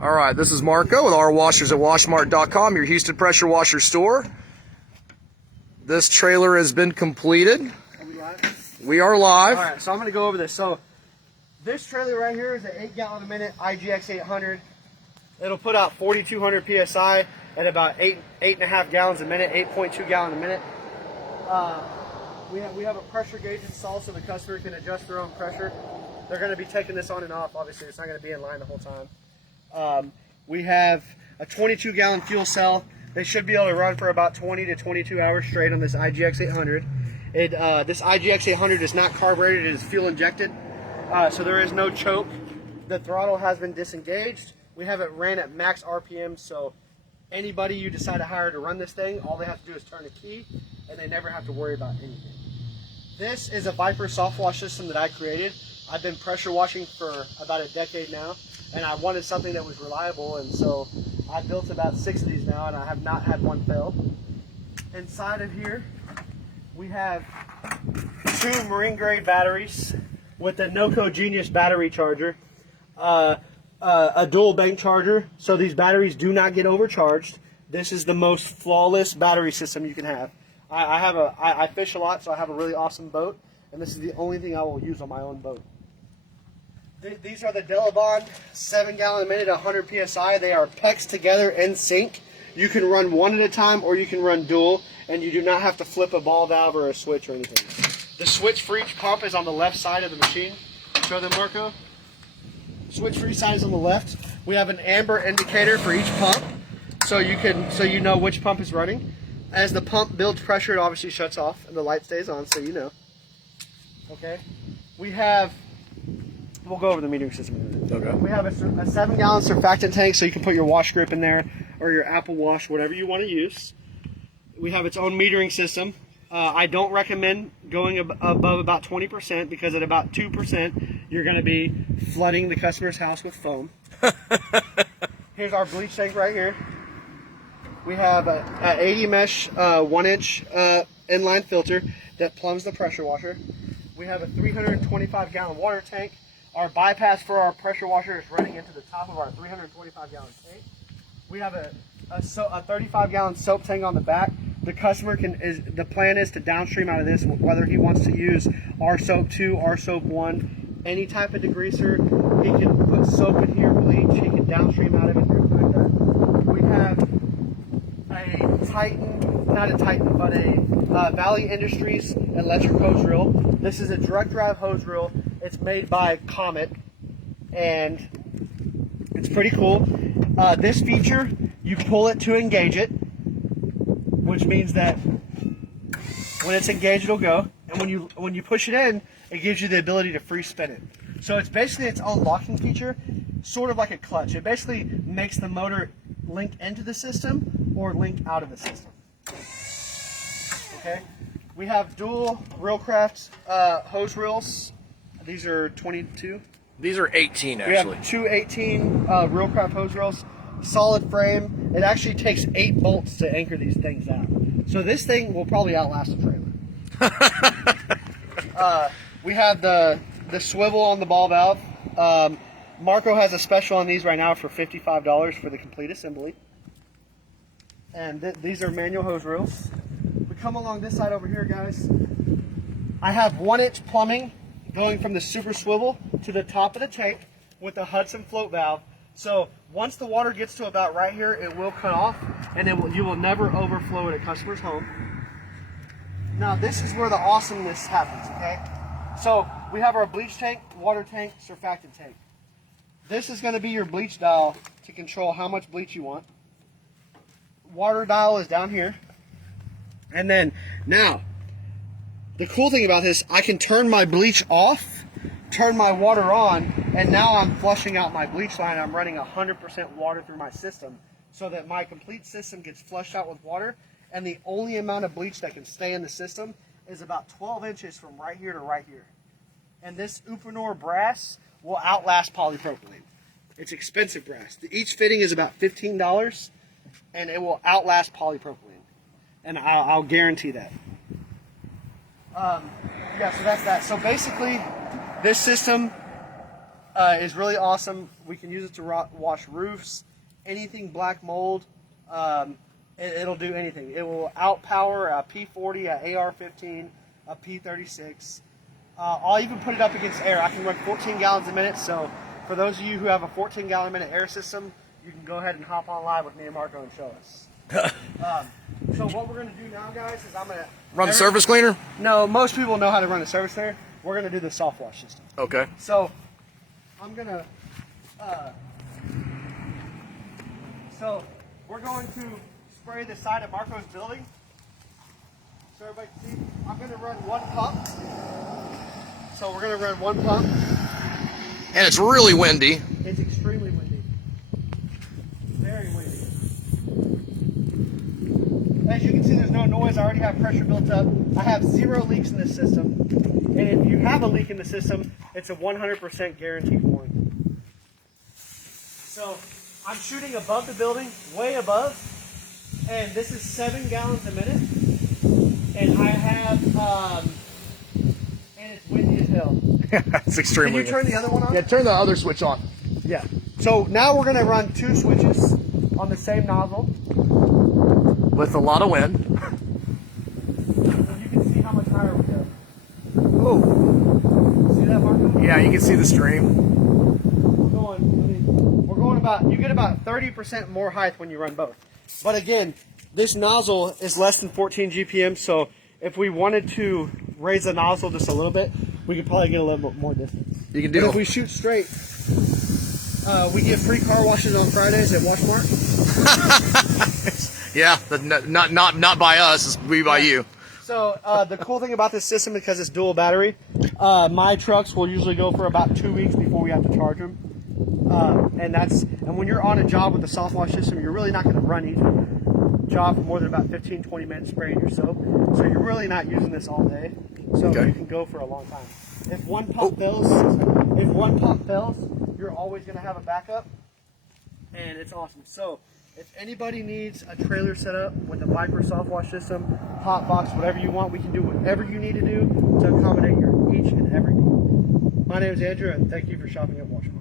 All right, this is Marco with our washers at washmart.com, your Houston pressure washer store. This trailer has been completed. Are we live? We are live. All right, so I'm going to go over this. So this trailer right here is an 8 gallon a minute IGX 800. It'll put out 4,200 PSI at about 8.5 gallons a minute, 8.2 gallon a minute. We have a pressure gauge installed so the customer can adjust their own pressure. They're going to be taking this on and off. Obviously, it's not going to be in line the whole time. We have a 22 gallon fuel cell. They should be able to run for about 20 to 22 hours straight on this IGX 800. This IGX 800 is not carbureted, it is fuel injected. So there is no choke. The throttle has been disengaged. We have it ran at max RPM, so anybody you decide to hire to run this thing, all they have to do is turn a key and they never have to worry about anything. This is a Viper soft wash system that I created. I've been pressure washing for about a decade now, and I wanted something that was reliable, and so I built about 6 of these now, and I have not had one fail. Inside of here, we have 2 marine grade batteries with the NOCO Genius battery charger, a dual bank charger, so these batteries do not get overcharged. This is the most flawless battery system you can have. I fish a lot, so I have a really awesome boat, and this is the only thing I will use on my own boat. These are the Delabond 7 gallon a minute, 100 PSI. They are PEXed together in sync. You can run one at a time or you can run dual, and you do not have to flip a ball valve or a switch or anything. The switch for each pump is on the left side of the machine. Show them, Marco. Switch for each side is on the left. We have an amber indicator for each pump, so you know which pump is running. As the pump builds pressure, it obviously shuts off and the light stays on, so you know. Okay. We'll go over the metering system in a minute. Okay. We have a 7 gallon surfactant tank, so you can put your wash grip in there or your Apple Wash, whatever you want to use. We have its own metering system. I don't recommend going above about 20% because at about 2% you're going to be flooding the customer's house with foam. Here's our bleach tank right here. We have a 80 mesh 1-inch inline filter that plumbs the pressure washer. We have a 325 gallon water tank. Our bypass for our pressure washer is running into the top of our 325 gallon tank. We have a 35 gallon soap tank on the back. The customer the plan is to downstream out of this, whether he wants to use our soap 2, our soap 1, any type of degreaser. He can put soap in here, bleach, he can downstream out of it, everything like that. We have a Valley Industries electric hose reel. This is a direct drive hose reel. It's made by Comet, and it's pretty cool. This feature, you pull it to engage it, which means that when it's engaged, it'll go, and when you push it in, it gives you the ability to free spin it. So it's basically its own locking feature, sort of like a clutch. It basically makes the motor link into the system or link out of the system. Okay, we have dual Reelcraft hose reels. These are 22. These are 18, actually. We have 2 18 Reelcraft hose reels, solid frame. It actually takes 8 bolts to anchor these things out. So this thing will probably outlast the trailer. We have the swivel on the ball valve. Marco has a special on these right now for $55 for the complete assembly. And these are manual hose reels. We come along this side over here, guys. I have 1-inch plumbing going from the super swivel to the top of the tank with the Hudson float valve. So once the water gets to about right here, it will cut off, and you will never overflow at a customer's home. Now this is where the awesomeness happens, okay? So we have our bleach tank, water tank, surfactant tank. This is going to be your bleach dial to control how much bleach you want. Water dial is down here. And then now, the cool thing about this, I can turn my bleach off, turn my water on, and now I'm flushing out my bleach line. I'm running 100% water through my system so that my complete system gets flushed out with water, and the only amount of bleach that can stay in the system is about 12 inches from right here to right here. And this Uponor brass will outlast polypropylene. It's expensive brass. Each fitting is about $15, and it will outlast polypropylene. And I'll guarantee that. Yeah, so that's that. So basically, this system is really awesome. We can use it to wash roofs, anything black mold. It'll do anything. It will outpower a P40, a AR-15, a P36. I'll even put it up against air. I can run 14 gallons a minute. So for those of you who have a 14 gallon a minute air system, you can go ahead and hop on live with me and Marco and show us. So what we're going to do now, guys, is I'm going to Run the surface cleaner? No, most people know how to run the surface cleaner. We're going to do the soft wash system. Okay. So I'm going to we're going to spray the side of Marco's building. So everybody can see, I'm going to run one pump. So we're going to run one pump. And it's really windy. It's extremely windy. Very windy. As you can see, there's no noise. I already have pressure built up. I have 0 leaks in this system. And if you have a leak in the system, it's a 100% guaranteed warranty. So I'm shooting above the building, way above. And this is 7 gallons a minute. And I have, and it's windy as hell. It's extremely Can you turn the other one on? Yeah, turn the other switch on. Yeah. So now we're going to run 2 switches on the same nozzle. With a lot of wind. So you can see how much higher we go. Oh. See that, Marco? Yeah, you can see the stream. We're going about, you get about 30% more height when you run both. But again, this nozzle is less than 14 GPM, so if we wanted to raise the nozzle just a little bit, we could probably get a little bit more distance. You can But do if we shoot straight, we get free car washes on Fridays at Washmart. Yeah, not by us, it's be by you. So the cool thing about this system, because it's dual battery, my trucks will usually go for about 2 weeks before we have to charge them. And when you're on a job with the soft wash system, you're really not going to run each job for more than about 15-20 minutes spraying your soap. So you're really not using this all day. So you can go for a long time. If one pump fails, you're always going to have a backup, and it's awesome. So if anybody needs a trailer set up with a Viper soft wash system, hot box, whatever you want, we can do whatever you need to do to accommodate your each and every need. My name is Andrew, and thank you for shopping at Washmart.